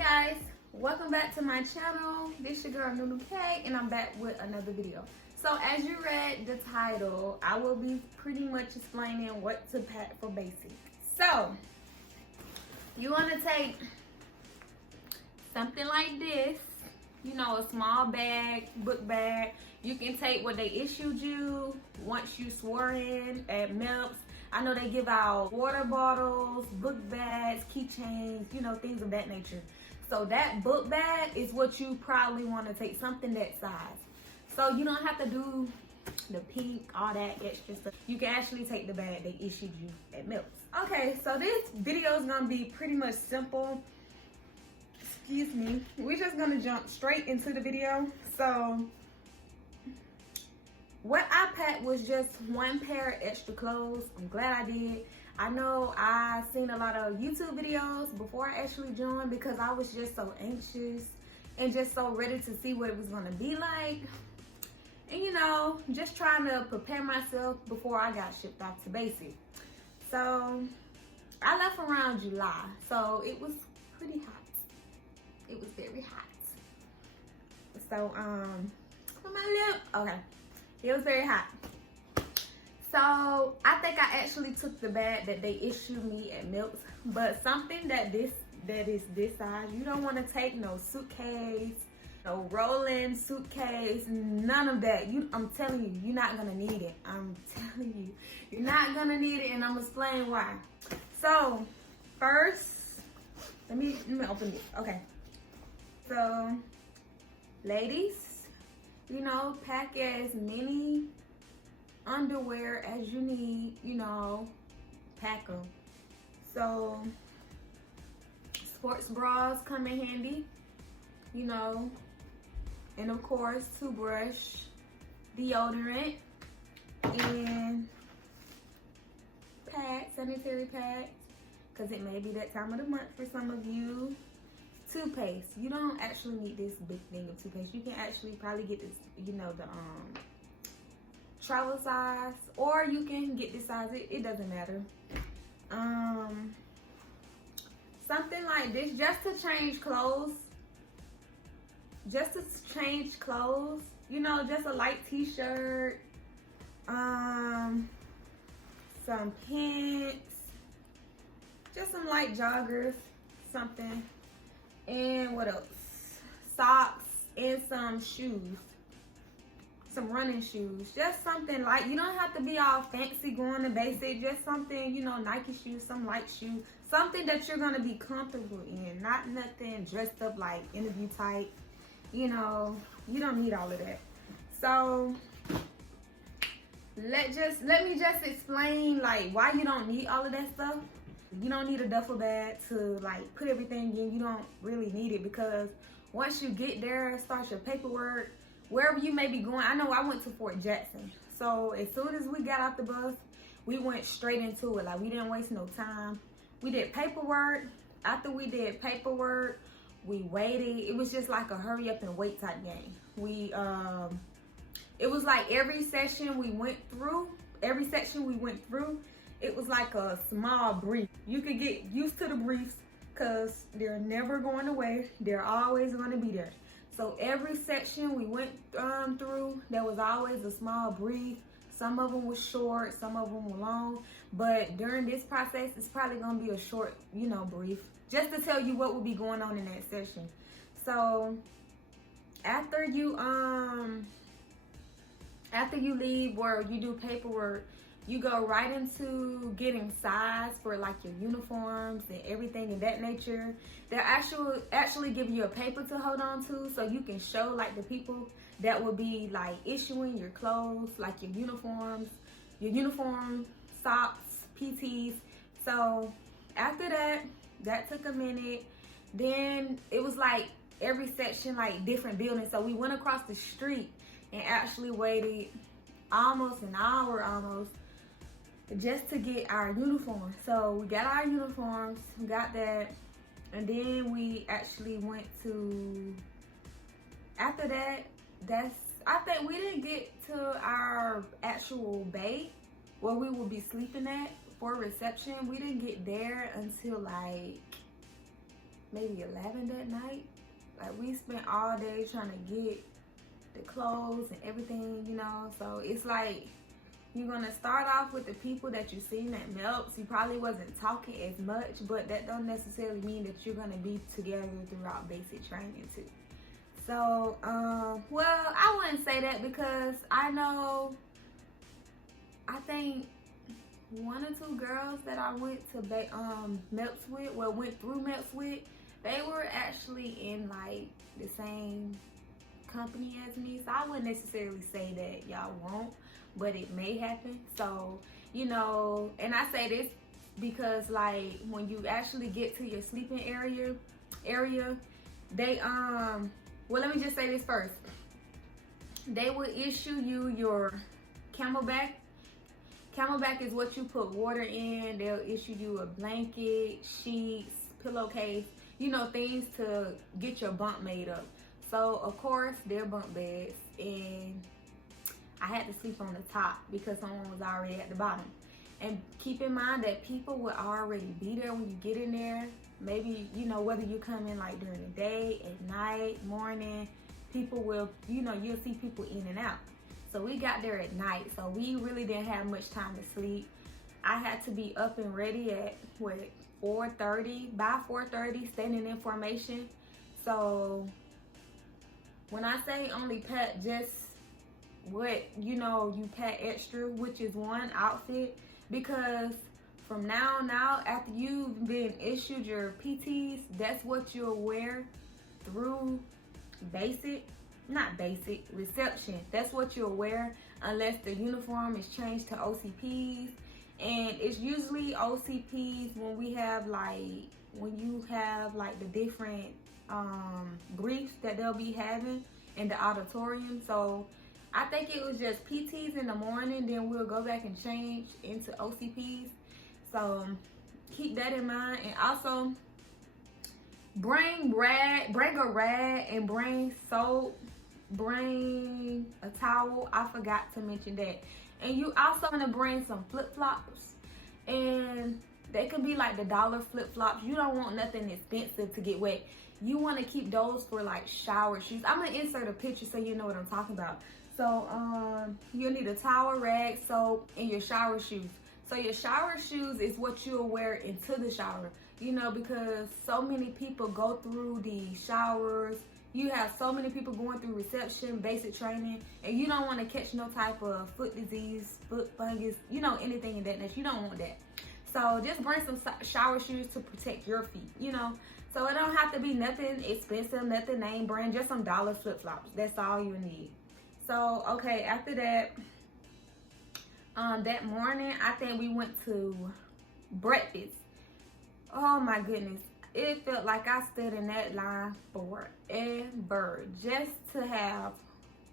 Guys, welcome back to my channel. This your girl Nunu K, and I'm back with another video. So as you read the title, I will be pretty much explaining what to pack for basic. So you want to take something like this, you know, a small bag, book bag. You can take what they issued you once you swore in at MEPS. I know they give out water bottles, book bags, keychains, you know, things of that nature. So that book bag is what you probably want to take, something that size. So you don't have to do the pink, all that extra stuff. You can actually take the bag they issued you at MEPS. Okay, so this video is going to be pretty much simple. Excuse me. We're just going to jump straight into the video. So what I packed was just one pair of extra clothes. I'm glad I did. I know I seen a lot of YouTube videos before I actually joined because I was just so anxious and just so ready to see what it was going to be like. And you know, just trying to prepare myself before I got shipped off to basic. So I left around July, so it was pretty hot. It was very hot. So for my lip, okay. It was very hot. So I think I actually took the bag that they issued me at MEPS, but something that is this size, you don't want to take no suitcase, no rolling suitcase, none of that. I'm telling you, you're not gonna need it. I'm telling you, you're not gonna need it, and I'm gonna explain why. So first, let me open this. Okay. So, ladies, you know, pack as many underwear as you need, you know, pack them. So sports bras come in handy, you know, and of course toothbrush, deodorant, and pads, sanitary pads, because it may be that time of the month for some of you. Toothpaste. You don't actually need this big thing of toothpaste. You can actually probably get this, you know, the travel size, or you can get this size. It doesn't matter. Something like this, just to change clothes. Just to change clothes. You know, just a light t-shirt. Some pants. Just some light joggers. Something. And what else? Socks and some shoes. Some running shoes. Just something light. You don't have to be all fancy going to basic. Just something, you know, Nike shoes, some light shoes. Something that you're going to be comfortable in. Not nothing dressed up like interview type. You know, you don't need all of that. So let me just explain like why you don't need all of that stuff. You don't need a duffel bag to like put everything in. You don't really need it because once you get there, start your paperwork, wherever you may be going. I know I went to Fort Jackson. So as soon as we got off the bus, we went straight into it. Like we didn't waste no time. We did paperwork. After we did paperwork, we waited. It was just like a hurry up and wait type game. It was like every section we went through, it was like a small brief. You could get used to the briefs because they're never going away. They're always going to be there. So every section we went through, there was always a small brief. Some of them were short, some of them were long. But during this process, it's probably going to be a short, you know, brief. Just to tell you what will be going on in that session. So after you leave where you do paperwork, you go right into getting size for like your uniforms and everything in that nature. They'll actually give you a paper to hold on to so you can show like the people that will be like issuing your clothes, like your uniform, socks, PTs. So after that took a minute. Then it was like every section like different buildings. So we went across the street and actually waited almost an hour just to get our uniforms. So we got our uniforms, we got that, and then we actually went to, after that, I think we didn't get to our actual bay where we would be sleeping at for reception. We didn't get there until like maybe 11 that night. Like, we spent all day trying to get the clothes and everything, you know. So it's like, you're gonna start off with the people that you seen at Melts. You probably wasn't talking as much, but that don't necessarily mean that you're gonna be together throughout basic training too. So, well, I wouldn't say that, because I think 1 or 2 girls that I went to Melts with, went through Melts with, they were actually in like the same company as me. So I wouldn't necessarily say that y'all won't, but it may happen. So, you know, and I say this because, like, when you actually get to your sleeping area, they well, let me just say this first. They will issue you your Camelback. Camelback is what you put water in. They'll issue you a blanket, sheets, pillowcase, you know, things to get your bunk made up. So, of course, they're bunk beds, and I had to sleep on the top because someone was already at the bottom. And keep in mind that people will already be there when you get in there. Maybe, you know, whether you come in like during the day, at night, morning, people will, you know, you'll see people in and out. So we got there at night, so we really didn't have much time to sleep. I had to be up and ready at, 4:30, by 4:30, standing in formation. So when I say only pack just what, you know, you pack extra, which is 1 outfit, because from now on out, after you've been issued your PTs, that's what you'll wear through reception. That's what you'll wear unless the uniform is changed to OCPs. And it's usually OCPs when you have like the different briefs that they'll be having in the auditorium. So I think it was just PTs in the morning, then we'll go back and change into OCPs. So keep that in mind. And also bring a rag and bring soap, bring a towel. I forgot to mention that. And you also want to bring some flip-flops, and they can be like the dollar flip-flops. You don't want nothing expensive to get wet. You want to keep those for like shower shoes. I'm gonna insert a picture so you know what I'm talking about. So you'll need a towel, rag, soap, and your shower shoes. So your shower shoes is what you'll wear into the shower, you know, because so many people go through the showers. You have so many people going through reception, basic training, and you don't want to catch no type of foot disease, foot fungus, you know, anything in that nature. You don't want that. So just bring some shower shoes to protect your feet, you know. So it don't have to be nothing expensive, nothing name brand, just some dollar flip-flops. That's all you need. So, okay, after that, that morning, I think we went to breakfast. Oh my goodness. It felt like I stood in that line forever just to have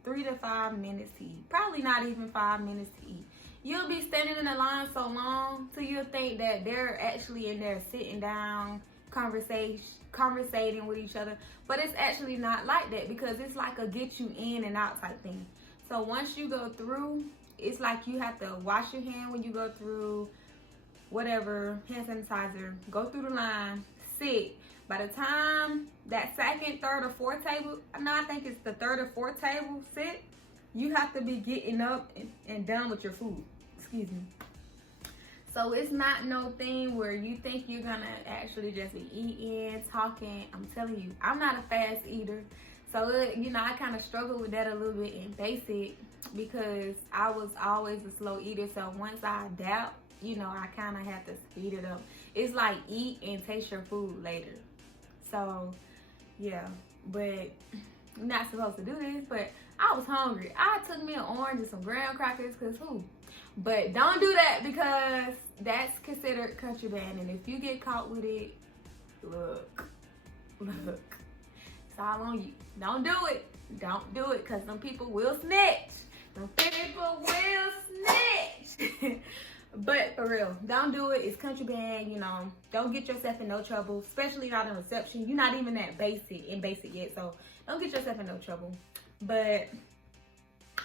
3 to 5 minutes to eat. Probably not even 5 minutes to eat. You'll be standing in the line so long till you'll think that they're actually in there sitting down, conversating with each other. But it's actually not like that, because it's like a get you in and out type thing. So once you go through, it's like you have to wash your hand when you go through, whatever, hand sanitizer, go through the line, sit. By the time that second, third, or fourth table, I think it's the third or fourth table sit, you have to be getting up and done with your food. Excuse me. So it's not no thing where you think you're gonna actually just be eating, talking. I'm telling you, I'm not a fast eater. So, you know, I kind of struggle with that a little bit in basic because I was always a slow eater. So once I adapt, you know, I kind of have to speed it up. It's like eat and taste your food later. So, yeah, but you're not supposed to do this, but I was hungry. I took me an orange and some graham crackers, because who? But don't do that, because that's considered contraband. And if you get caught with it, look, it's all on you. Don't do it. Don't do it, because some people will snitch. Some people will snitch. But for real, don't do it. It's contraband, you know. Don't get yourself in no trouble, especially not in reception. You're not even that basic yet, so don't get yourself in no trouble. But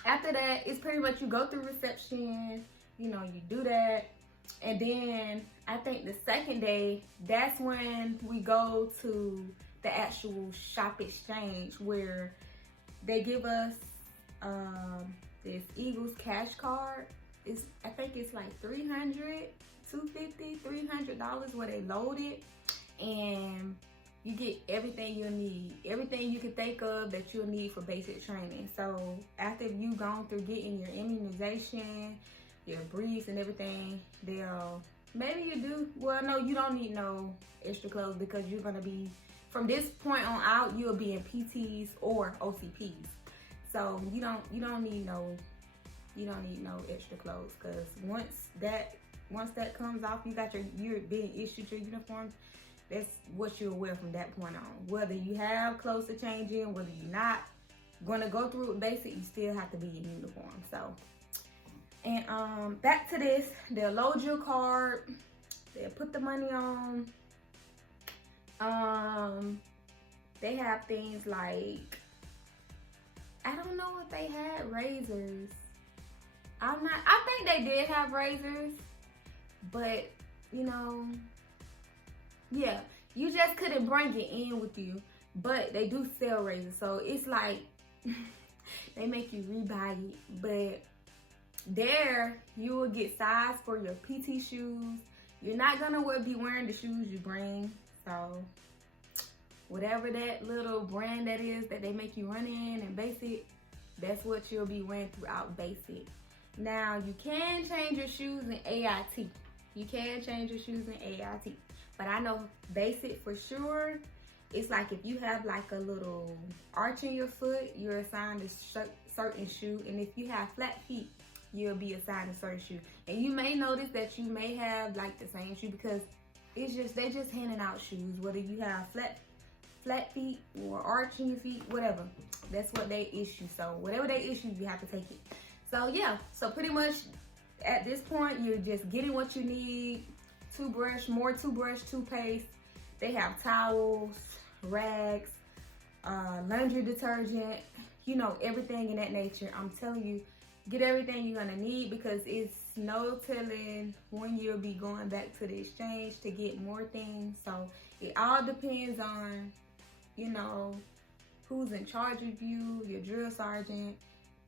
after that, it's pretty much you go through reception, you know, you do that. And then I think the second day, that's when we go to the actual shop exchange where they give us this Eagles cash card. I think it's like $300, $250, $300 where they load it, and you get everything you'll need, everything you can think of that you'll need for basic training. So after you've gone through getting your immunization, your briefs and everything, maybe you do, well, no, you don't need no extra clothes because you're gonna be, from this point on out, you'll be in PTs or OCPs. So you don't need no extra clothes, because once that comes off, you're being issued your uniform. That's what you'll wear from that point on. Whether you have clothes to change in, whether you're not gonna go through it basic, you still have to be in uniform. So, and back to this, they'll load your card, they'll put the money on. They have things like, I don't know if they had razors. I think they did have razors, but yeah, you just couldn't bring it in with you. But they do sell razors, so it's like they make you rebuy it. But there, you will get size for your PT shoes. You're not gonna be wearing the shoes you bring, so whatever that little brand that is that they make you run in and basic, that's what you'll be wearing throughout basic. Now, you can change your shoes in AIT. You can change your shoes in AIT. But I know basic for sure, it's like if you have like a little arch in your foot, you're assigned a certain shoe. And if you have flat feet, you'll be assigned a certain shoe. And you may notice that you may have like the same shoe, because they just handing out shoes, whether you have flat feet or arch in your feet, whatever. That's what they issue. So whatever they issue, you have to take it. So yeah, so pretty much at this point, you're just getting what you need. More toothbrush, toothpaste. They have towels, rags, laundry detergent, everything in that nature. I'm telling you, get everything you're gonna need, because it's no telling when you'll be going back to the exchange to get more things. So it all depends on, who's in charge of you, your drill sergeant,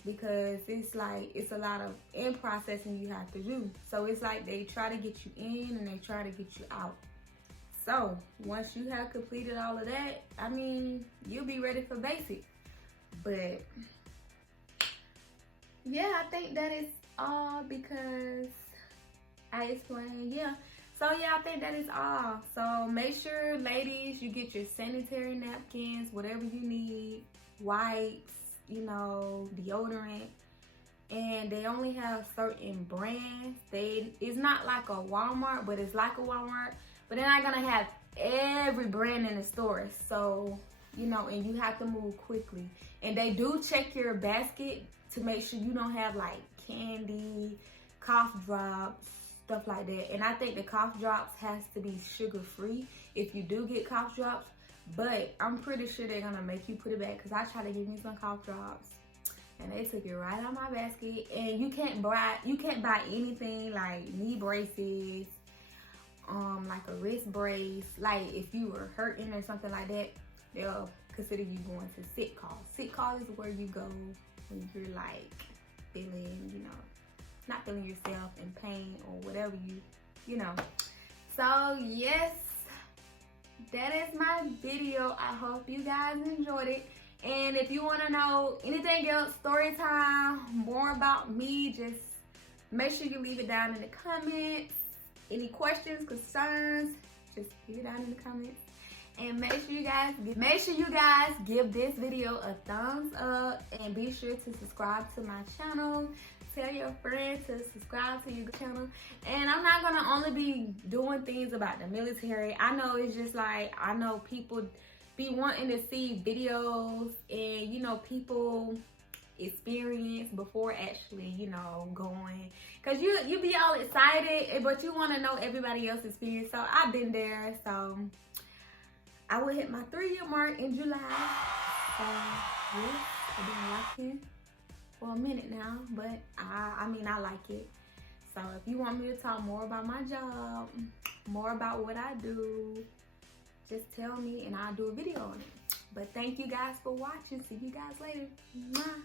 because it's a lot of in processing you have to do. So it's like they try to get you in and they try to get you out. So once you have completed all of that, you'll be ready for basic. But yeah, I think that is all, because I explained, yeah. So yeah, I think that is all. So make sure, ladies, you get your sanitary napkins, whatever you need, wipes, deodorant. And they only have certain brands. It's not like a Walmart, but it's like a Walmart. But they're not gonna have every brand in the store. So, and you have to move quickly. And they do check your basket to make sure you don't have like candy, cough drops, stuff like that. And I think the cough drops has to be sugar-free if you do get cough drops. But I'm pretty sure they're gonna make you put it back, because I tried to give me some cough drops and they took it right out of my basket. And you can't buy anything like knee braces, like a wrist brace. Like if you were hurting or something like that, they'll consider you going to sick call. Sick call is where you go when you're like feeling, not feeling yourself in pain or whatever So yes, that is my video. I hope you guys enjoyed it. And if you want to know anything else, story time, more about me, just make sure you leave it down in the comments. Any questions, concerns, just leave it down in the comments. And make sure you guys give this video a thumbs up, and be sure to subscribe to my channel. Tell your friends to subscribe to your channel. And I'm not gonna only be doing things about the military. I know it's just like, I know people be wanting to see videos and people experience before actually going, because you be all excited, but you want to know everybody else's experience. So I've been there. So I will hit my 3-year mark in July. So yes, I've been watching for a minute now, but I like it. So if you want me to talk more about my job, more about what I do, just tell me and I'll do a video on it. But thank you guys for watching. See you guys later. Mwah.